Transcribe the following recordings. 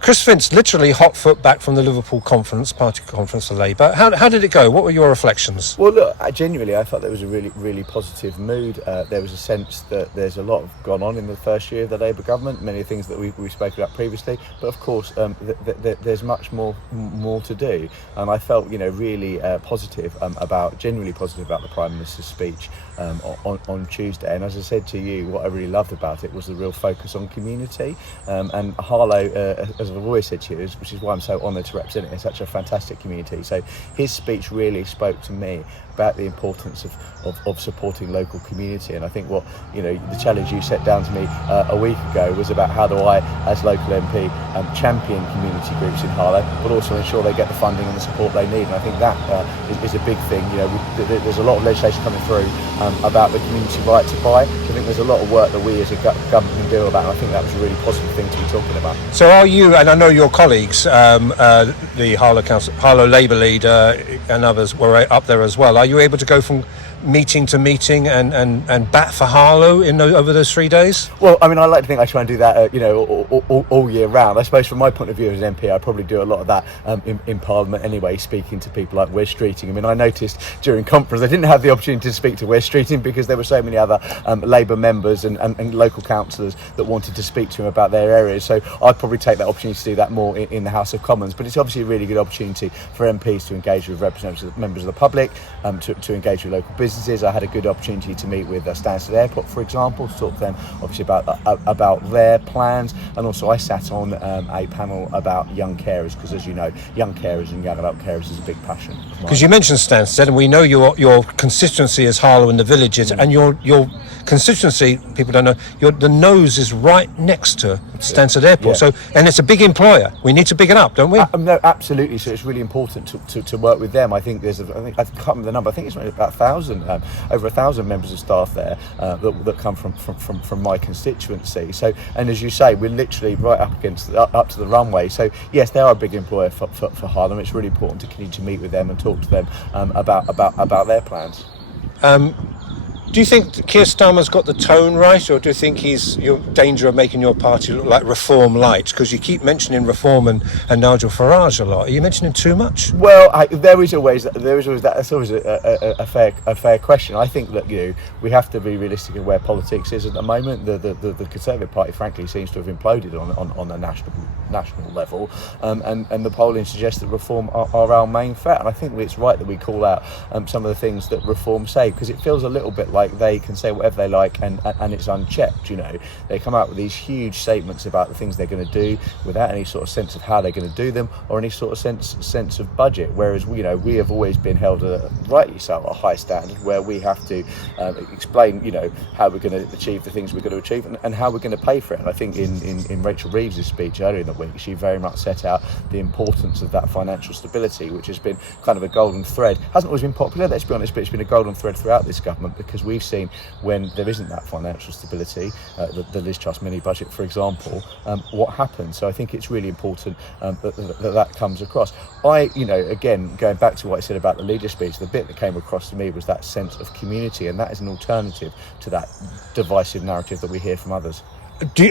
Chris Vince, literally hot foot back from the Liverpool party conference for Labour. How did it go? What were your reflections? Well, look, genuinely, I thought there was a really, really positive mood. There was a sense that there's a lot gone on in the first year of the Labour government, many things that we've spoken about previously. But of course, there's much more to do. And I felt, really genuinely positive about the Prime Minister's speech on Tuesday. And as I said to you, what I really loved about it was the real focus on community. And Harlow, as I've always said to you, which is why I'm so honoured to represent it in such a fantastic community. So his speech really spoke to me about the importance of supporting local community. And I think what, the challenge you set down to me a week ago was about how do I, as local MP, champion community groups in Harlow, but also ensure they get the funding and the support they need. And I think that is a big thing. There's a lot of legislation coming through about the community right to buy. So I think there's a lot of work that we as a government can do about, and I think that was a really positive thing to be talking about. So are you, and I know your colleagues, the Harlow Labour leader and others were up there as well, are you able to go from meeting to meeting and bat for Harlow over those 3 days? Well, I mean, I like to think I try and do that, all year round. I suppose from my point of view as an MP, I probably do a lot of that in Parliament anyway, speaking to people like Wes Streeting. I mean, I noticed during conference I didn't have the opportunity to speak to Wes Streeting because there were so many other Labour members and local councillors that wanted to speak to him about their areas. So I'd probably take that opportunity to do that more in the House of Commons. But it's obviously a really good opportunity for MPs to engage with representatives, members of the public, to engage with local businesses. I had a good opportunity to meet with Stansted Airport, for example, to talk to them obviously about their plans, and also I sat on a panel about young carers, because as you know, young carers and young adult carers is a big passion. Because you mentioned Stansted, and we know your constituency is Harlow and the villages, and your constituency, people don't know, the nose is right next to Stansted Airport. Yeah. So, and it's a big employer. We need to pick it up, don't we? No, absolutely. So it's really important to work with them. I think I can't remember the number. I think it's about 1,000, over 1,000 members of staff there that come from my constituency. So, and as you say, we're literally right up to the runway. So yes, they are a big employer for Harlem. It's really important to continue to meet with them and talk to them about their plans. Do you think Keir Starmer's got the tone right, or do you think you're in danger of making your party look like Reform Light? Because you keep mentioning Reform and Nigel Farage a lot. Are you mentioning too much? Well, there is always that. That's always a fair question. I think that we have to be realistic in where politics is at the moment. The Conservative Party, frankly, seems to have imploded on a national level, and the polling suggests that Reform are our main threat. And I think it's right that we call out some of the things that Reform say, because it feels a little bit like they can say whatever they like and it's unchecked. They come out with these huge statements about the things they're going to do without any sort of sense of how they're going to do them or any sort of sense of budget, whereas we have always been held rightly so a high standard where we have to explain how we're going to achieve the things we're going to achieve and how we're going to pay for it. And I think in Rachel Reeves' speech earlier in the week, she very much set out the importance of that financial stability, which has been kind of a golden thread. Hasn't always been popular, let's be honest, but it's been a golden thread throughout this government, because we've seen when there isn't that financial stability, the Liz Truss mini budget, for example, what happens. So I think it's really important that comes across. Again, going back to what I said about the leader speech, the bit that came across to me was that sense of community, and that is an alternative to that divisive narrative that we hear from others.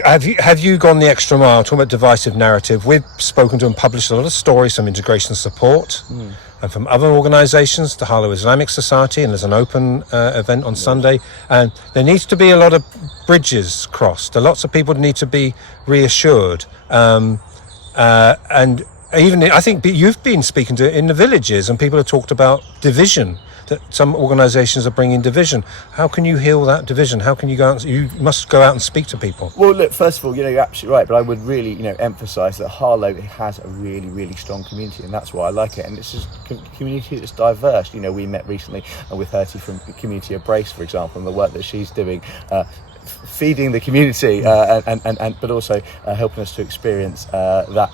Have you gone the extra mile talking about divisive narrative? We've spoken to and published a lot of stories from integration support and from other organisations, the Harlow Islamic Society, and there's an open event on Sunday, and there needs to be a lot of bridges crossed. Lots of people need to be reassured, and even I think you've been speaking to in the villages, and people have talked about division. That some organisations are bringing division. How can you heal that division? How can you go out? You must go out and speak to people. Well, look, first of all, you're absolutely right, but I would really, emphasise that Harlow has a really, really strong community, and that's why I like it. And it's a community that's diverse. We met recently with Hertie from the community of Brace, for example, and the work that she's doing. Feeding the community but also helping us to experience that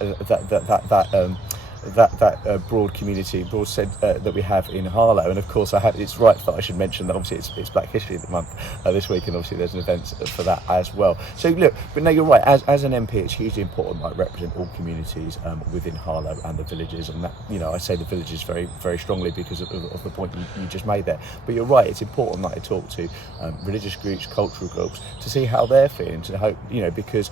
that broad community, that we have in Harlow. And of course, it's right that I should mention that obviously it's Black History Month this week, and obviously there's an event for that as well. So look, but no, you're right. As an MP, it's hugely important that I represent all communities within Harlow and the villages, and that, you know, I say the villages very, very strongly because of the point you just made there. But you're right. It's important that I talk to religious groups, cultural groups, to see how they're feeling. To hope, you know, because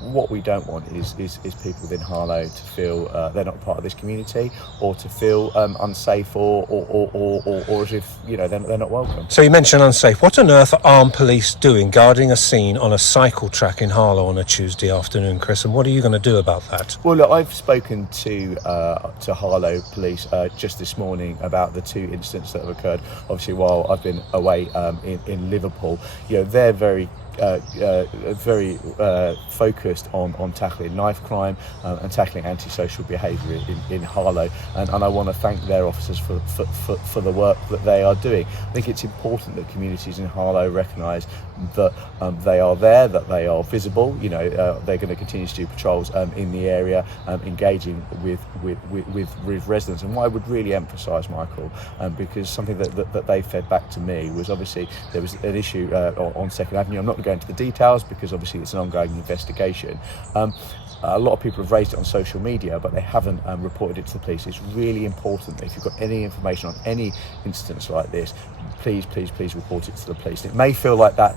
what we don't want is people within Harlow to feel they're not part of this community, or to feel unsafe, or as if, you know, they're not welcome. So you mentioned unsafe. What on earth are armed police doing guarding a scene on a cycle track in Harlow on a Tuesday afternoon, Chris? And what are you going to do about that? Well, look, I've spoken to Harlow Police just this morning about the two incidents that have occurred. Obviously, while I've been away in Liverpool, you know, they're very focused on tackling knife crime and tackling antisocial behaviour in Harlow, and I want to thank their officers for the work that they are doing. I think it's important that communities in Harlow recognise that they are there, that they are visible. You know, they're going to continue to do patrols in the area, engaging with residents. And what I would really emphasise, Michael, because something that they fed back to me was, obviously there was an issue on 2nd Avenue. I'm not going to go into the details because obviously it's an ongoing investigation. A lot of people have raised it on social media, but they haven't reported it to the police. It's really important that if you've got any information on any incidents like this, please report it to the police. It may feel like that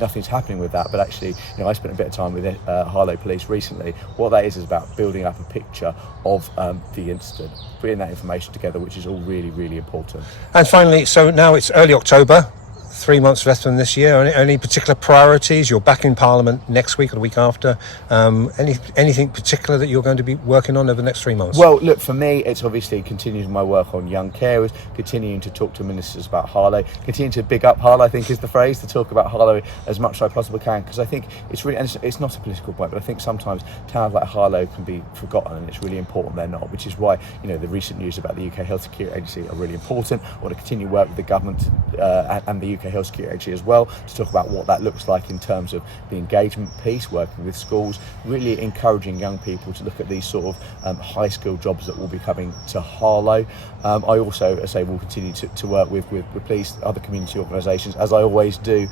nothing's happening with that, but actually, you know, I spent a bit of time with Harlow Police recently. What that is about building up a picture of the incident, putting that information together, which is all really, really important. And finally, so now it's early October, 3 months left from this year. Any particular priorities? You're back in Parliament next week or the week after. Anything particular that you're going to be working on over the next 3 months? Well, look, for me, it's obviously continuing my work on young carers, continuing to talk to ministers about Harlow, continuing to big up Harlow, I think is the phrase, to talk about Harlow as much as I possibly can, because I think it's really, and it's not a political point, but I think sometimes towns like Harlow can be forgotten, and it's really important they're not, which is why, you know, the recent news about the UK Health Security Agency are really important. I want to continue work with the government and the UK Health Security Agency as well, to talk about what that looks like in terms of the engagement piece, working with schools, really encouraging young people to look at these sort of high skilled jobs that will be coming to Harlow. I also, as I say, will continue to work with police, other community organisations, as I always do,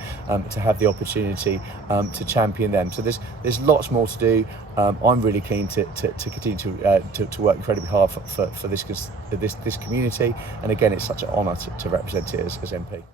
to have the opportunity to champion them. So there's lots more to do. I'm really keen to continue to work incredibly hard for this community, and again, it's such an honour to represent it as MP.